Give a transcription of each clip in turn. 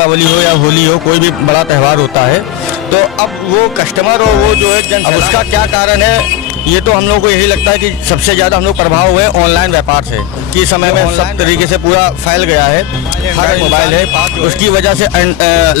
दीपावली हो या होली हो, कोई भी बड़ा त्यौहार होता है तो अब वो कस्टमर और वो जो है जन, अब उसका क्या कारण है, ये तो हम लोग को यही लगता है कि सबसे ज़्यादा हम लोग प्रभाव हुए ऑनलाइन व्यापार से, कि समय में सब तरीके से पूरा फैल गया है, हर मोबाइल है, उसकी वजह से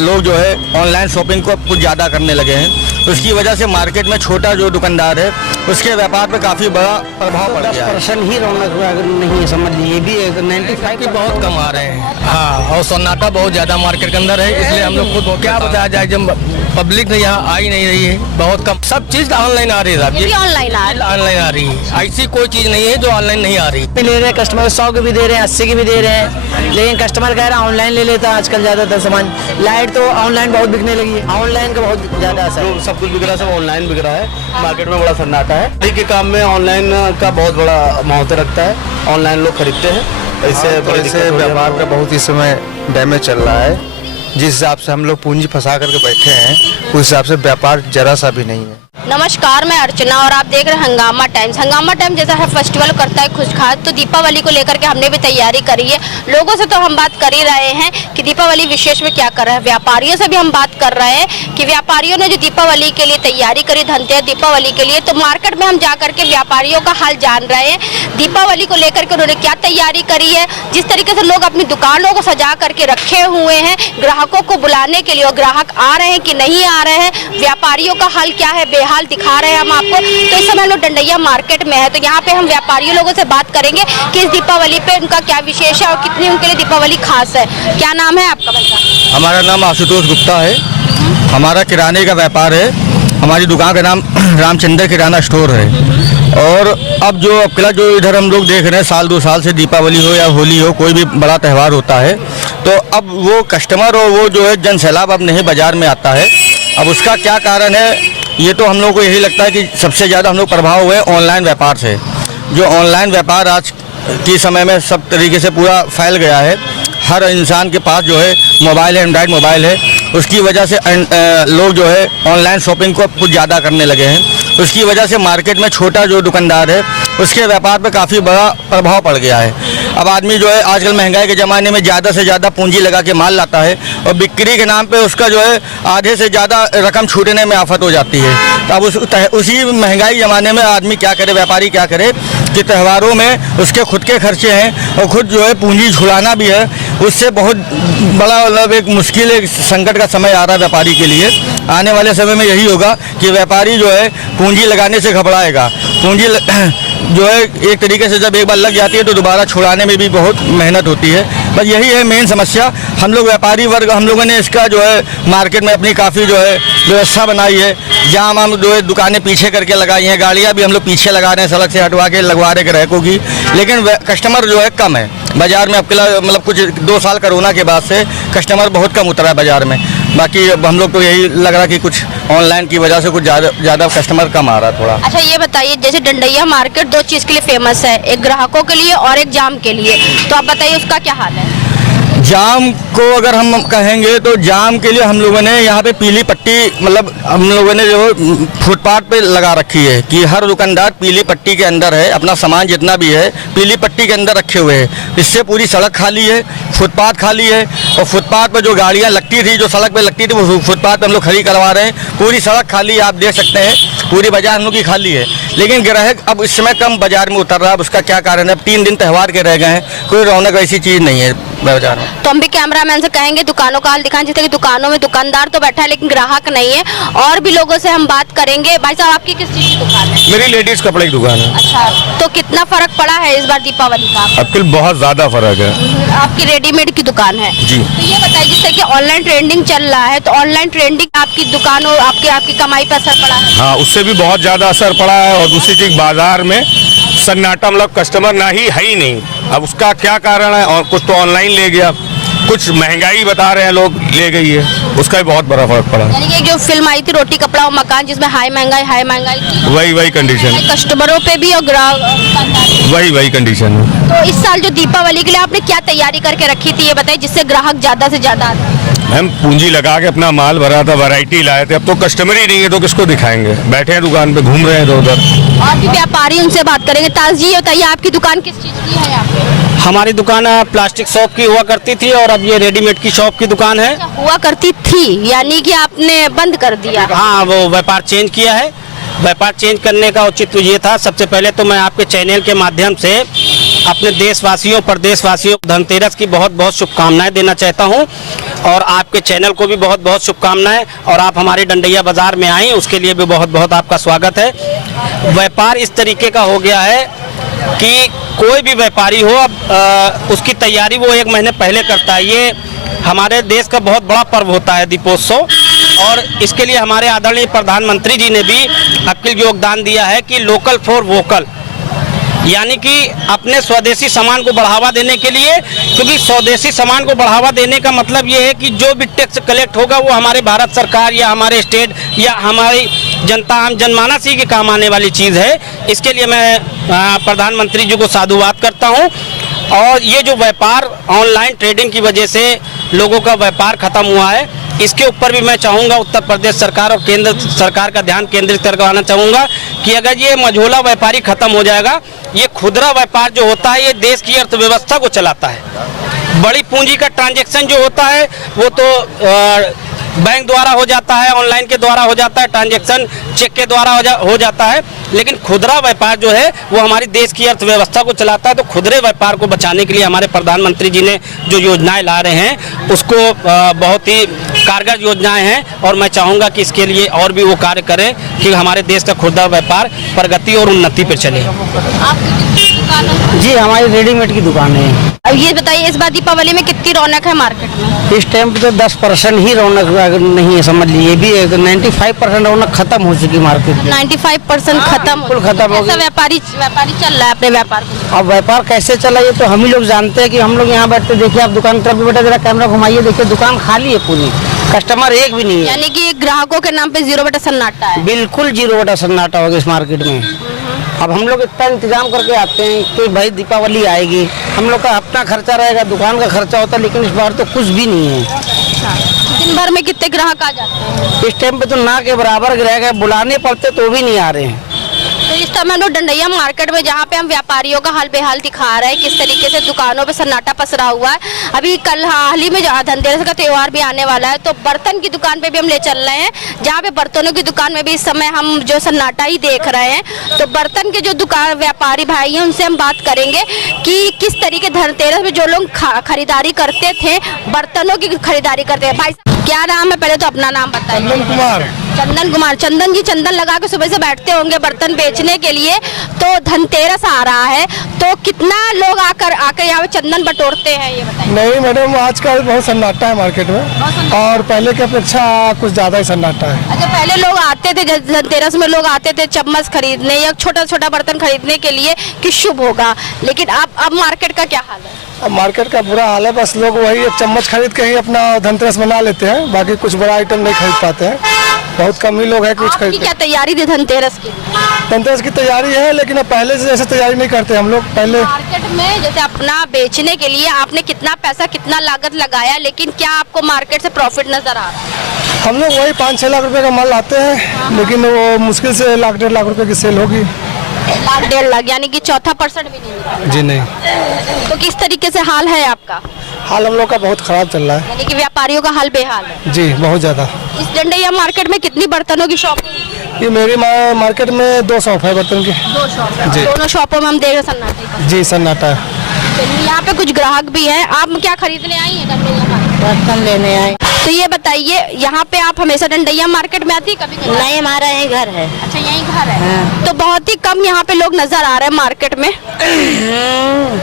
लोग जो है ऑनलाइन शॉपिंग को कुछ ज़्यादा करने लगे हैं। उसकी वजह से मार्केट में छोटा जो दुकानदार है उसके व्यापार पे काफ़ी बड़ा प्रभाव पड़ गया है। 10% ही रौनक अगर नहीं है, समझ लीजिए भी 95 की बहुत कम आ रहे हैं। हाँ, और सन्नाटा बहुत ज़्यादा मार्केट के अंदर है, इसलिए हम लोग खुद क्या बताया जाए, जब पब्लिक ने यहाँ आ ही नहीं रही है, बहुत कम, सब चीज़ ऑनलाइन आ रही है, ऑनलाइन आ रही है, ऐसी कोई चीज़ नहीं है जो ऑनलाइन नहीं आ रही। ले रहे हैं कस्टमर 100 के भी दे रहे हैं, 80 के भी दे रहे हैं, लेकिन कस्टमर कह रहा है ऑनलाइन ले लेता है आजकल ज़्यादातर सामान। लाइट तो ऑनलाइन बहुत बिकने लगी है, ऑनलाइन का बहुत ज़्यादा असर है। सब कुछ बिक रहा है, सब ऑनलाइन बिक रहा है, मार्केट में बड़ा सन्नाटा है। इसी के काम में ऑनलाइन का बहुत बड़ा महत्व रखता है, ऑनलाइन लोग खरीदते हैं, इससे व्यापार का बहुत इस समय डैमेज चल रहा है। जिस हिसाब से हम लोग पूंजी फंसा करके बैठे हैं उस हिसाब से व्यापार जरा सा भी नहीं है। नमस्कार, मैं अर्चना और आप देख रहे हैं हंगामा टाइम्स। हंगामा टाइम्स जैसा हर फेस्टिवल करता है खुशखास, तो दीपावली को लेकर के हमने भी तैयारी करी है। लोगों से तो हम बात कर ही रहे हैं कि दीपावली विशेष में क्या कर रहे हैं, व्यापारियों से भी हम बात कर रहे हैं कि व्यापारियों ने जो दीपावली के लिए तैयारी करी, धनतेरस दीपावली के लिए, तो मार्केट में हम जा करके व्यापारियों का हाल जान रहे हैं। दीपावली को लेकर के उन्होंने क्या तैयारी करी है, जिस तरीके से लोग अपनी दुकानों को सजा करके रखे हुए हैं ग्राहकों को बुलाने के लिए, और ग्राहक आ रहे हैं कि नहीं आ रहे हैं, व्यापारियों का हाल क्या है, बेहाल दिखा रहे हैं हम आपको। तो इस समय लोग डंडैया मार्केट में है, तो यहाँ पे हम व्यापारियों लोगों से बात करेंगे कि इस दीपावली पे उनका क्या विशेष है और कितनी उनके लिए दीपावली खास है। क्या नाम है आपका भैया? हमारा नाम आशुतोष गुप्ता है, हमारा किराने का व्यापार है, हमारी दुकान का नाम रामचंद्र किराना स्टोर है। और अब जो अकेला जो इधर हम लोग देख रहे हैं, साल 2 साल से दीपावली हो या होली हो, कोई भी बड़ा त्यौहार होता है तो अब वो कस्टमर और वो जो है जन सैलाब अब नहीं बाज़ार में आता है। अब उसका क्या कारण है, ये तो हम लोग को यही लगता है कि सबसे ज़्यादा हम लोग प्रभाव हुए ऑनलाइन व्यापार से। जो ऑनलाइन व्यापार आज के समय में सब तरीके से पूरा फैल गया है, हर इंसान के पास जो है मोबाइल है, एंड्रॉइड मोबाइल है, उसकी वजह से लोग जो है ऑनलाइन शॉपिंग को कुछ ज़्यादा करने लगे हैं। उसकी वजह से मार्केट में छोटा जो दुकानदार है उसके व्यापार पे काफ़ी बड़ा प्रभाव पड़ गया है। अब आदमी जो है आजकल महंगाई के ज़माने में ज़्यादा से ज़्यादा पूंजी लगा के माल लाता है और बिक्री के नाम पे उसका जो है आधे से ज़्यादा रकम छूटने में आफत हो जाती है। तो अब उसी महंगाई ज़माने में आदमी क्या करे, व्यापारी क्या करे कि त्योहारों में उसके खुद के खर्चे हैं और खुद जो है पूंजी छुड़ाना भी है, उससे बहुत बड़ा मतलब एक मुश्किल एक संकट का समय आ रहा है व्यापारी के लिए। आने वाले समय में यही होगा कि व्यापारी जो है पूंजी लगाने से घबराएगा। पूंजी जो है एक तरीके से जब एक बार लग जाती है तो दोबारा छुड़ाने में भी बहुत मेहनत होती है। बस यही है मेन समस्या। हम लोग व्यापारी वर्ग, हम लोगों ने इसका जो है मार्केट में अपनी काफ़ी जो है व्यवस्था बनाई है, जहाँ हम जो है दुकानें पीछे करके लगाई हैं, गाड़ियाँ भी हम लोग पीछे लगा रहे हैं, सड़क से हटवा के लगवा रहे ग्राहकों की, लेकिन कस्टमर जो है कम है बाज़ार में। अब मतलब कुछ 2 साल कोरोना के बाद से कस्टमर बहुत कम उतरा है बाज़ार में। बाकी अब हम लोग को यही लग रहा है कि कुछ ऑनलाइन की वजह से कुछ ज़्यादा कस्टमर कम आ रहा है थोड़ा। अच्छा, ये बताइए, जैसे डंडैया मार्केट 2 चीज़ के लिए फेमस है, एक ग्राहकों के लिए और एक जाम के लिए, तो आप बताइए उसका क्या हाल है? जाम को अगर हम कहेंगे तो जाम के लिए हम लोगों ने यहाँ पे पीली पट्टी, मतलब हम लोगों ने जो फुटपाथ पे लगा रखी है कि हर दुकानदार पीली पट्टी के अंदर है, अपना सामान जितना भी है पीली पट्टी के अंदर रखे हुए हैं। इससे पूरी सड़क खाली है, फुटपाथ खाली है, और फुटपाथ पर जो गाड़ियाँ लगती थी, जो सड़क पे लगती थी, वो फुटपाथ पर हम लोग खड़ी करवा रहे हैं। पूरी सड़क खाली है, आप देख सकते हैं, पूरी बाजार हम लोग की खाली है। लेकिन ग्राहक अब इस समय कम बाजार में उतर रहा है। उसका क्या कारण है? अब 3 दिन त्यौहार के रह गए हैं, कोई रौनक ऐसी चीज़ नहीं है बाजार में। तो हम भी कैमरामैन से कहेंगे दुकानों का हाल दिखाएं, जैसे कि दुकानों में दुकानदार तो बैठा है लेकिन ग्राहक नहीं है। और भी लोगों से हम बात करेंगे। भाई साहब, आपकी किस चीज़ की दुकान है? मेरी लेडीज कपड़े की दुकान है। अच्छा, तो कितना फर्क पड़ा है इस बार दीपावली का? अब बहुत ज़्यादा फर्क है। आपकी रेडीमेड की दुकान है जी। तो ये बताइए, जिससे कि ऑनलाइन ट्रेंडिंग चल रहा है, तो ऑनलाइन ट्रेंडिंग आपकी दुकान और आपकी कमाई पर असर पड़ा है? हाँ, उससे भी बहुत ज़्यादा असर पड़ा है। और दूसरी चीज़, बाजार में सन्नाटा, मतलब कस्टमर ना ही है ही नहीं। अब उसका क्या कारण है? और कुछ तो ऑनलाइन ले गया, कुछ महंगाई बता रहे हैं लोग ले गई है, उसका भी बहुत बड़ा फर्क पड़ा। यानी कि जो फिल्म आई थी रोटी कपड़ा और मकान, जिसमें हाई महंगाई थी, वही कंडीशन, कस्टमरों पे भी और वही कंडीशन है। तो इस साल जो दीपावली के लिए आपने क्या तैयारी करके रखी थी, ये बताइए, जिससे ग्राहक ज्यादा से ज्यादा आते? हम पूंजी लगा के अपना माल भरा था, वैरायटी लाए थे। अब तो कस्टमर ही नहीं है तो किसको दिखाएंगे? बैठे हैं दुकान पे, घूम रहे हैं इधर उधर। और भी व्यापारी, उनसे बात करेंगे। ताज जी, बताइए आपकी दुकान किस चीज की है यहाँ पे? हमारी दुकान प्लास्टिक शॉप की हुआ करती थी और अब ये रेडीमेड की शॉप की दुकान है। हुआ करती थी यानी कि आपने बंद कर दिया? हाँ, वो व्यापार चेंज किया है। व्यापार चेंज करने का औचित्य ये था, सबसे पहले तो मैं आपके चैनल के माध्यम से अपने देशवासियों प्रदेशवासियों को धनतेरस की बहुत बहुत शुभकामनाएं देना चाहता हूं और आपके चैनल को भी बहुत बहुत शुभकामनाएं। और आप हमारे डंडैया बाजार में आएँ, उसके लिए भी बहुत बहुत आपका स्वागत है। व्यापार इस तरीके का हो गया है कि कोई भी व्यापारी हो, अब उसकी तैयारी वो 1 महीने पहले करता है। ये हमारे देश का बहुत बड़ा पर्व होता है दीपोत्सव, और इसके लिए हमारे आदरणीय प्रधानमंत्री जी ने भी अकिल योगदान दिया है कि लोकल फॉर वोकल, यानी कि अपने स्वदेशी सामान को बढ़ावा देने के लिए, क्योंकि स्वदेशी सामान को बढ़ावा देने का मतलब ये है कि जो भी टैक्स कलेक्ट होगा वो हमारे भारत सरकार या हमारे स्टेट या हमारी जनता आम जनमानस ही के काम आने वाली चीज़ है। इसके लिए मैं प्रधानमंत्री जी को साधुवाद करता हूँ। और ये जो व्यापार ऑनलाइन ट्रेडिंग की वजह से लोगों का व्यापार खत्म हुआ है, इसके ऊपर भी मैं चाहूँगा उत्तर प्रदेश सरकार और केंद्र सरकार का ध्यान केंद्रित करवाना चाहूँगा कि अगर ये मझोला व्यापारी खत्म हो जाएगा, ये खुदरा व्यापार जो होता है ये देश की अर्थव्यवस्था को चलाता है। बड़ी पूंजी का ट्रांजैक्शन जो होता है वो तो बैंक द्वारा हो जाता है, ऑनलाइन के द्वारा हो जाता है, ट्रांजैक्शन चेक के द्वारा हो जाता है, लेकिन खुदरा व्यापार जो है वो हमारी देश की अर्थव्यवस्था को चलाता है। तो खुदरे व्यापार को बचाने के लिए हमारे प्रधानमंत्री जी ने जो योजनाएं ला रहे हैं उसको बहुत ही कारगर योजनाएं हैं, और मैं चाहूँगा कि इसके लिए और भी वो कार्य करें कि हमारे देश का खुदरा व्यापार प्रगति और उन्नति पर चले। जी, हमारी रेडीमेड की दुकान है। अब ये बताइए, इस बार दीपावली में कितनी रौनक है मार्केट में? इस टाइम पे तो 10% ही रौनक नहीं है, समझ लीजिए। भी 95% रौनक खत्म हो चुकी मार्केट में। 95% खत्म हो गया। व्यापारी चल रहा है अपने व्यापार को। अब व्यापार कैसे चला ये तो हम ही लोग जानते हैं कि हम लोग यहाँ बैठते, देखिए आप दुकान तरफ बेटा जरा कैमरा घुमाइए, देखिए दुकान खाली है पूरी, कस्टमर एक भी नहीं है। यानी कि ग्राहकों के नाम पे 0 सन्नाटा है। बिल्कुल 0 सन्नाटा हो गया इस मार्केट में। अब हम लोग इतना इंतजाम करके आते हैं कि भाई दीपावली आएगी, हम लोग का अपना खर्चा रहेगा, दुकान का खर्चा होता है, लेकिन इस बार तो कुछ भी नहीं है। दिन भर में कितने ग्राहक आ जाते हैं? इस टाइम पे तो ना के बराबर ग्राहक है, बुलाने पड़ते तो भी नहीं आ रहे हैं। तो इस समय हम लोग डंडैया मार्केट में जहाँ पे हम व्यापारियों का हाल बेहाल दिखा रहे हैं, किस तरीके से दुकानों पे सन्नाटा पसरा हुआ है। अभी कल हाल ही में धनतेरस का त्योहार भी आने वाला है, तो बर्तन की दुकान पे भी हम ले चल रहे हैं, जहाँ पे बर्तनों की दुकान में भी इस समय हम जो सन्नाटा ही देख रहे हैं। तो बर्तन के जो दुकान व्यापारी भाई हैं उनसे हम बात करेंगे कि किस तरीके धनतेरस में जो लोग खरीदारी करते थे, बर्तनों की खरीदारी करते हैं। भाई क्या नाम है? पहले तो अपना नाम बताइए। चंदन कुमार। चंदन जी चंदन लगा के सुबह से बैठते होंगे बर्तन बेचने के लिए। तो धनतेरस आ रहा है, तो कितना लोग आकर यहाँ पे चंदन बटोरते हैं ये बताइए। नहीं मैडम, आजकल बहुत सन्नाटा है मार्केट में, और पहले की अपेक्षा कुछ ज्यादा ही सन्नाटा है। अच्छा, पहले लोग आते थे, धनतेरस में लोग आते थे चम्मच खरीदने या छोटा छोटा बर्तन खरीदने के लिए कि शुभ होगा, लेकिन अब मार्केट का क्या हाल है? अब मार्केट का बुरा हाल है, बस लोग वही एक चम्मच खरीद के ही अपना धनतेरस मना लेते हैं, बाकी कुछ बड़ा आइटम नहीं खरीद पाते हैं। बहुत कम ही लोग हैं कुछ खरीदते। क्या तैयारी थी धनतेरस की? धनतेरस की तैयारी है, लेकिन अब पहले से जैसे तैयारी नहीं करते हम लोग। पहले मार्केट में जैसे अपना बेचने के लिए आपने कितना पैसा कितना लागत लगाया, लेकिन क्या आपको मार्केट से प्रॉफिट नजर आ रहा है? हम लोग वही 5-6 लाख रुपए का माल लाते हैं, लेकिन वो मुश्किल से 1-1.5 लाख रुपए की सेल होगी। 1.5 लाख यानी कि 4% भी नहीं? जी नहीं। तो किस तरीके से हाल है आपका? हाल हम लोग का बहुत खराब चल रहा है। यानी कि व्यापारियों का हाल बेहाल है? जी बहुत ज्यादा। इस डंडैया मार्केट में कितनी बर्तनों की शॉप? ये मेरी मार्केट में 2 शॉप है बर्तन की। 2 शॉप? जी। दोनों शॉपों में हम देख रहे सन्नाटा? जी सन्नाटा है। यहाँ पे कुछ ग्राहक भी हैं। आप क्या खरीदने आई हैं? बर्तन लेने आए। तो ये बताइए, यहाँ पे आप हमेशा डंडैया मार्केट में आती है कभी? नहीं, हमारा यही घर है। अच्छा, यही घर है। तो बहुत ही कम यहाँ पे लोग नजर आ रहे हैं मार्केट में।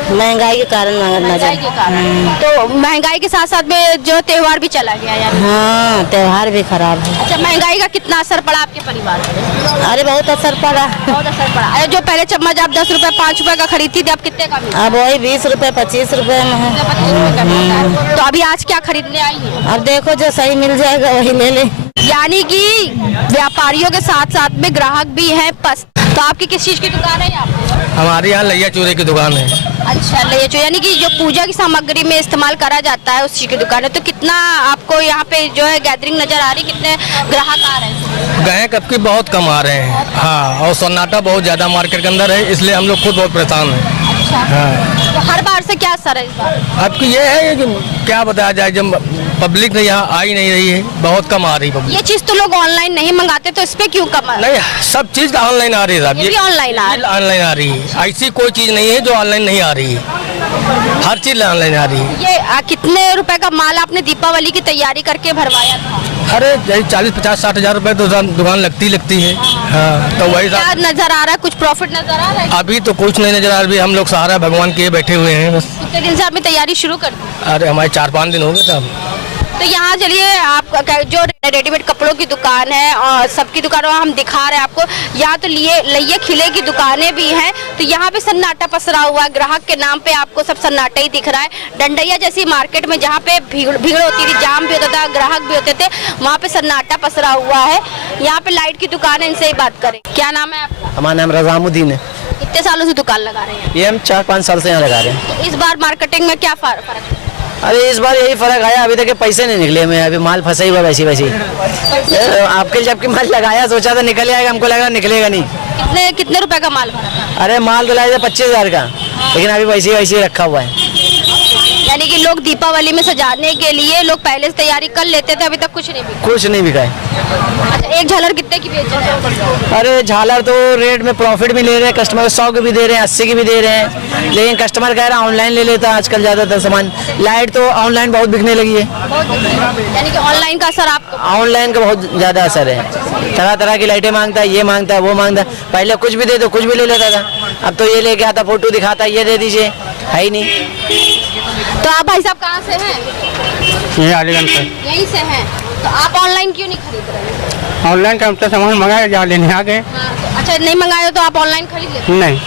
महंगाई के कारण महंगाई के कारण। तो महंगाई के साथ साथ में जो त्योहार भी चला गया यार। हाँ, त्योहार भी खराब है। अच्छा, महंगाई का कितना असर पड़ा आपके परिवार पर? अरे बहुत असर पड़ा। बहुत असर पड़ा। अरे जो पहले चम्मच आप 10 रुपए 5 रुपए का खरीदती थी, अब कितने का मिलता है? अब वही 20 रुपए 25 रुपए में है। 25 रुपए का मिलता है। तो अभी आज क्या खरीदने आई है? अब देखो जो सही मिल जाएगा वही ले ले। यानी कि व्यापारियों के साथ साथ में ग्राहक भी है। तो आपकी किस चीज की दुकान है यहाँ पे? हमारे यहाँ लैया चूरे की दुकान है। अच्छा, लैया चूरे यानी कि जो पूजा की सामग्री में इस्तेमाल करा जाता है उस चीज की दुकान है। तो कितना आपको यहाँ पे जो है गैदरिंग नजर आ रही, कितने ग्राहक आ रहे हैं? ग्राहक अब की बहुत कम आ रहे हैं। हाँ, और सन्नाटा बहुत ज्यादा मार्केट के अंदर है, इसलिए हम लोग खुद बहुत परेशान हैं। अच्छा हाँ। तो हर बार से क्या असर है इस बार? अब ये है कि क्या बताया जाए, जब पब्लिक ने यहाँ आ ही नहीं रही है, बहुत कम आ रही पब्लिक। ये चीज तो लोग ऑनलाइन नहीं मंगाते, तो इस पे क्यों कम आ रहा है? नहीं, सब चीज ऑनलाइन आ रही है साहब। ये भी ऑनलाइन आ रहा है। ऑनलाइन आ रही है, ऐसी कोई चीज नहीं है जो ऑनलाइन नहीं आ रही है, हर चीज ऑनलाइन आ रही है। ये कितने रुपए का माल आपने दीपावली की तैयारी करके भरवाया था? अरे यही 40-50-60 हजार रुपए तो दुकान लगती है। हाँ, तो वही क्या नजर आ रहा है, कुछ प्रॉफिट नजर आ रहा है? अभी तो कुछ नहीं नजर आ रहा, हम लोग सहारा भगवान के बैठे हुए हैं बस। कितने दिन से आपने तैयारी शुरू कर दी? अरे हमारे 4-5 दिन हो गए साहब। तो यहाँ चलिए, आप जो रेडीमेड कपड़ों की दुकान है और सबकी दुकानों हम दिखा रहे हैं आपको, यहाँ तो लइये खिले की दुकानें भी हैं। तो यहाँ पे सन्नाटा पसरा हुआ है, ग्राहक के नाम पे आपको सब सन्नाटा ही दिख रहा है। डंडैया जैसी मार्केट में जहाँ पे भीड़ होती थी, जाम भी होता था, ग्राहक भी होते थे, वहाँ पे सन्नाटा पसरा हुआ है। यहाँ पे लाइट की दुकान है, इनसे ही बात करें। क्या नाम है आपका? हमारा नाम रजामुद्दीन है। कितने सालों से दुकान लगा रहे हैं? ये हम 4-5 साल से यहाँ लगा रहे हैं। तो इस बार मार्केटिंग में क्या फर्क है? अरे इस बार यही फर्क आया, अभी तक के पैसे नहीं निकले हमें, अभी माल फंसा ही हुआ वैसी आपके जबकि माल लगाया, सोचा था निकल आएगा, हमको लगा निकलेगा नहीं। कितने रुपए का माल भरा था? अरे माल तो लाए थे 25,000 का, लेकिन अभी वैसे ही रखा हुआ है। यानी कि लोग दीपावली में सजाने के लिए लोग पहले से तैयारी कर लेते थे, अभी तक कुछ नहीं बिका है। अच्छा, एक झालर कितने की बेच रहे हैं? अरे झालर तो रेट में प्रॉफिट भी ले रहे हैं, कस्टमर 100 की भी दे रहे हैं, 80 की भी दे रहे हैं, लेकिन कस्टमर कह रहा है ऑनलाइन ले लेता है आजकल ज्यादातर सामान। लाइट तो ऑनलाइन बहुत बिकने लगी है। यानी कि ऑनलाइन का असर आपको? ऑनलाइन का बहुत ज्यादा असर है, तरह तरह की लाइटें मांगता है, ये मांगता है, वो मांगता है। पहले कुछ भी दे दो कुछ भी ले लेता था, अब तो ये लेके आता, फोटो दिखाता है, ये दे दीजिए, है ही नहीं। तो आप भाई साहब कहाँ से हैं? ये अलीगंज से। यहीं से हैं। तो आप ऑनलाइन क्यों नहीं खरीद रहे हैं? ऑनलाइन का तो सामान मंगाया, जहाँ लेने आ गए। तो अच्छा, नहीं मंगाए हो तो आप ऑनलाइन खरीद लेते हैं? नहीं,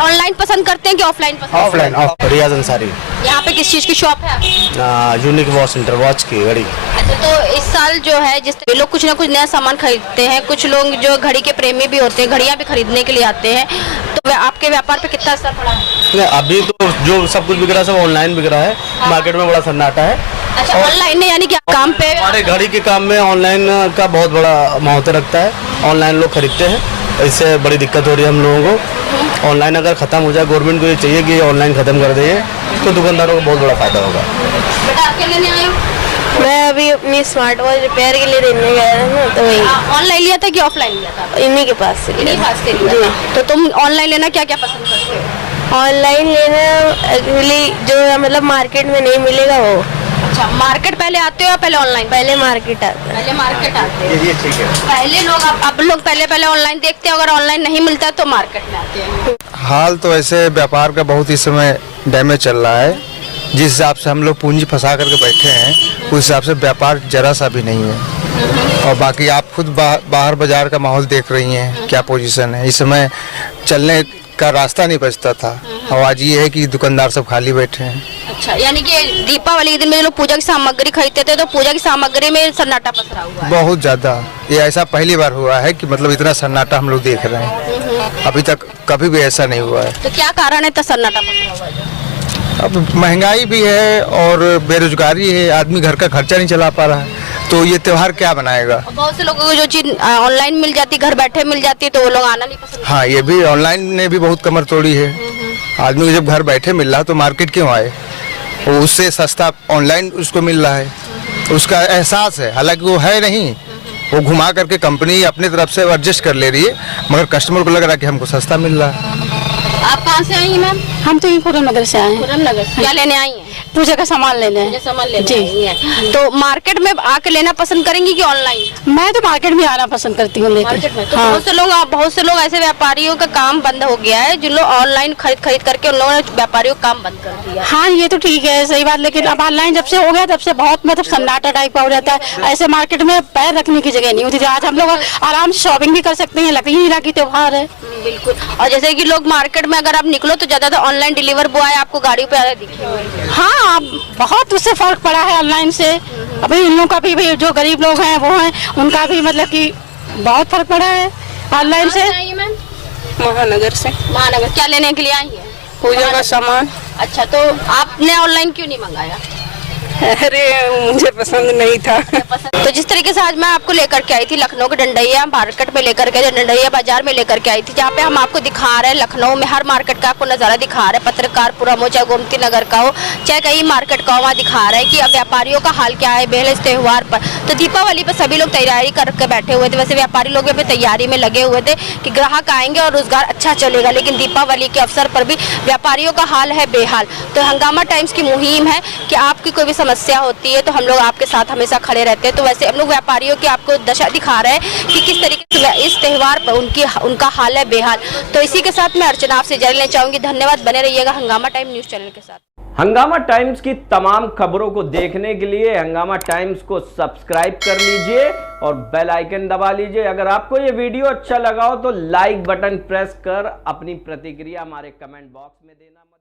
ऑनलाइन पसंद करते हैं कि ऑफलाइन पसंद? ऑफलाइन। रियाज अंसारी। यहाँ पे किस चीज़ की शॉप है आपकी? यूनिक वॉच सेंटर, वॉच की घड़ी। अच्छा, तो इस साल जो है जिस लोग कुछ ना कुछ नया सामान खरीदते हैं, कुछ लोग जो घड़ी के प्रेमी भी होते हैं, घड़ियाँ भी खरीदने के लिए आते हैं, तो आपके व्यापार पे कितना असर पड़ा है? अभी तो जो सब कुछ बिक रहा है सब ऑनलाइन बिक रहा है, मार्केट में बड़ा सन्नाटा है। अच्छा, ऑनलाइन यानी कि काम पे? हमारे घड़ी के काम में ऑनलाइन का बहुत बड़ा महत्व रखता है, ऑनलाइन लोग खरीदते हैं, इससे बड़ी दिक्कत हो रही है हम लोगों को। ऑनलाइन अगर ख़त्म हो जाए, गवर्नमेंट को ये चाहिए कि ऑनलाइन ख़त्म कर दे, तो दुकानदारों को बहुत बड़ा फायदा होगा। बेटा, आप क्या लेने आए हो? मैं अभी अपनी स्मार्ट वॉच रिपेयर के लिए देने गया था ना, तो वही ऑनलाइन लिया था कि ऑफलाइन लिया था? इन्हीं के पास से इन्हीं पास से लिया था। तो तुम ऑनलाइन लेना क्या क्या पसंद करते हो? ऑनलाइन लेना एक्चुअली जो मतलब मार्केट में नहीं मिलेगा वो। अच्छा, मार्केट पहले आते हो या पहले ऑनलाइन? पहले मार्केट आता है। पहले मार्केट आते हैं। ये ठीक है। पहले लोग अब लोग पहले ऑनलाइन देखते हैं, अगर ऑनलाइन नहीं मिलता है तो मार्केट में आते हैं। हाल तो ऐसे व्यापार का बहुत इस समय डैमेज चल रहा है, जिस हिसाब से हम लोग पूंजी फंसा करके बैठे हैं, उस हिसाब से व्यापार जरा सा भी नहीं है। और बाकी आप खुद बाहर बाजार का माहौल देख रही हैं, क्या पोजीशन है इस समय, चलने का रास्ता नहीं बचता था, और आज ये है कि दुकानदार सब खाली बैठे हैं। अच्छा, यानी कि दीपावली के दिन में जो लोग पूजा की सामग्री खरीदते थे, तो पूजा की सामग्री में सन्नाटा पसरा हुआ है बहुत ज्यादा। ये ऐसा पहली बार हुआ है कि मतलब इतना सन्नाटा हम लोग देख रहे हैं, अभी तक कभी भी ऐसा नहीं हुआ है। तो क्या कारण है तो सन्नाटा पसरा हुआ है? अब महंगाई भी है और बेरोजगारी है, आदमी घर का खर्चा नहीं चला पा रहा है, तो ये त्योहार क्या बनाएगा। बहुत से लोगों को जो चीज ऑनलाइन मिल जाती, घर बैठे मिल जाती है, तो वो लोग आना नहीं पसंद। हाँ, ये भी ऑनलाइन ने भी बहुत कमर तोड़ी है। आदमी को जब घर बैठे मिल रहा तो मार्केट क्यों आए, वो उससे सस्ता ऑनलाइन उसको मिल रहा है, उसका एहसास है, हालांकि वो है नहीं, वो घुमा करके कंपनी अपनी तरफ से एडजस्ट कर ले रही है, मगर कस्टमर को लग रहा है कि हमको सस्ता मिल रहा है। आप कहाँ से आई हैं मैम? हम तो यहीं खुरम नगर से आए हैं। खुरम नगर से। क्या लेने आई हैं? पूजा का सामान लेने मुझे सामान लेने आई हैं। तो मार्केट में आके लेना पसंद करेंगी कि ऑनलाइन? मैं तो मार्केट में आना पसंद करती हूँ मार्केट में तो बहुत से लोग ऐसे व्यापारियों का काम बंद हो गया है, जिन लोग ऑनलाइन खरीद करके उन लोगों ने व्यापारियों का काम बंद कर दिया। हाँ, ये तो ठीक है, सही बात, लेकिन अब ऑनलाइन जब से हो गया तब से बहुत मतलब सन्नाटा टाइप का हो जाता है, ऐसे मार्केट में पैर रखने की जगह नहीं होती थी। आज हम लोग आराम से शॉपिंग भी कर सकते हैं, लकी हीरा की त्योहार है। बिल्कुल। और जैसे कि लोग मार्केट में अगर आप निकलो तो ज्यादातर ऑनलाइन डिलीवर बॉय आपको गाड़ी पे आते दिखे। हाँ, बहुत उससे फर्क पड़ा है ऑनलाइन से। अभी इन लोगों का भी जो गरीब लोग हैं वो हैं, उनका भी मतलब कि बहुत फर्क पड़ा है ऑनलाइन से। महानगर से। महानगर क्या लेने के लिए आई है? पूजा का सामान। अच्छा, तो आपने ऑनलाइन क्यों नहीं मंगाया? अरे मुझे पसंद नहीं था। तो जिस तरीके से आज मैं आपको लेकर के आई थी लखनऊ के डंडैया मार्केट में लेकर के, डंडैया बाजार में लेकर के आई थी, जहाँ पे हम आपको दिखा रहे हैं लखनऊ में हर मार्केट का आपको नज़ारा दिखा रहे हैं, पत्रकारपुरम हो चाहे गोमती नगर का हो चाहे कहीं मार्केट का हो, वहाँ दिखा रहे हैं कि अब व्यापारियों का हाल क्या है बेहल इस त्यौहार पर। तो दीपावली पर सभी लोग तैयारी करके बैठे हुए थे, वैसे व्यापारी लोग भी अपनी तैयारी में लगे हुए थे कि ग्राहक आएंगे और रोजगार अच्छा चलेगा, लेकिन दीपावली के अवसर पर भी व्यापारियों का हाल है बेहाल। तो हंगामा टाइम्स की मुहिम है कि आपकी कोई भी समस्या होती है तो हम लोग आपके साथ हमेशा खड़े रहते हैं। तो वैसे हम लोग व्यापारियों की आपको दशा दिखा रहे हैं कि किस तरीके से इस त्यौहार पर उनका हाल है बेहाल। तो इसी के साथ मैं अर्चना आपसे जान लेना चाहूंगी। धन्यवाद, बने रहिएगा हंगामा टाइम न्यूज चैनल के साथ। हंगामा टाइम्स की तमाम खबरों को देखने के लिए हंगामा टाइम्स को सब्सक्राइब कर लीजिए और बेल आइकन दबा लीजिए। अगर आपको ये वीडियो अच्छा लगा हो तो लाइक बटन प्रेस कर अपनी प्रतिक्रिया हमारे कमेंट बॉक्स में देना मत